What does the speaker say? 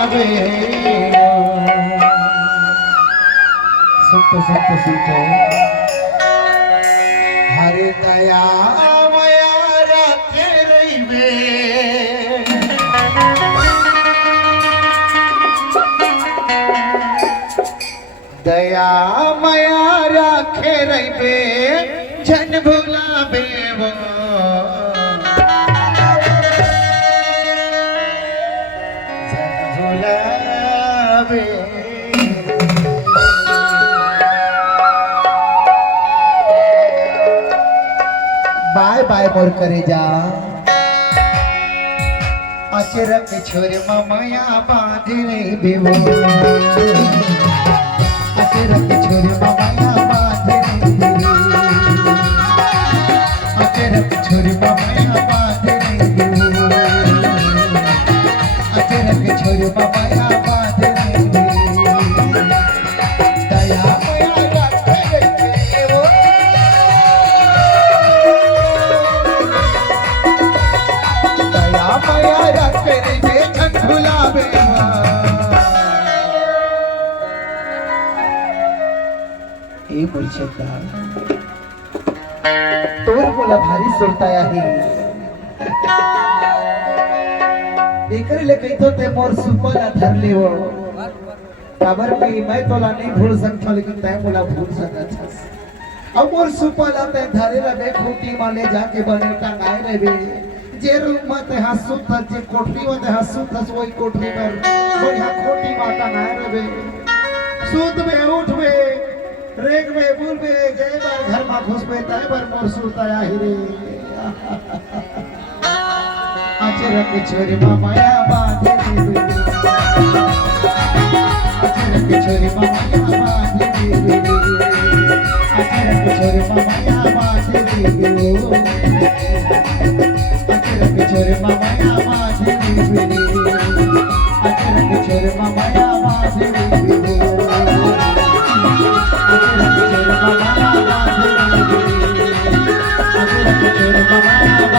झुलावे सुनतो सुनतो सुनतो हरे दया मया राखे रहिबे दया मया राखे रहिबे जन भुलावे वो बाय बाय मोर करे जा अचरक छोर ममया बांध नहीं बेवो अचरक छोर ममया बांध नहीं बेवो अचरक छोर ममया बांध नहीं बेवो अचरक छोर ममया बांध नहीं बेवो दया मया राखे बेवो मया राखे रे जन भुलावे ए मुर्शिदा तोर बोला भारी सुरताय आहे एकर ले कहितो ते मोर सुपला धरली हो खबर पे मैं तोला नहीं भूल सकता लेकिन तै मोला भूल सकत छस अब मोर सुपला ते धरे रे खूटी माले जाके बने टंगाए रे बे जे रूम में ते हसु था जे कोठरी में ते हसु था वही कोठरी में बढ़िया खोटी माता ना रे सूत में उठ में रेग में बुल में जय बार घर में घुस में तय बार मोर सुरता आही रे अचरक छोरी माया बांधे रे अचरक छोरी माया बांधे रे अचरक छोरी माया बांधे रे छोरे माया माझे बिरे अचरक छोरे माया माझे बिरे अचरक छोरे माया माझे बिरे अचरक छोरे माया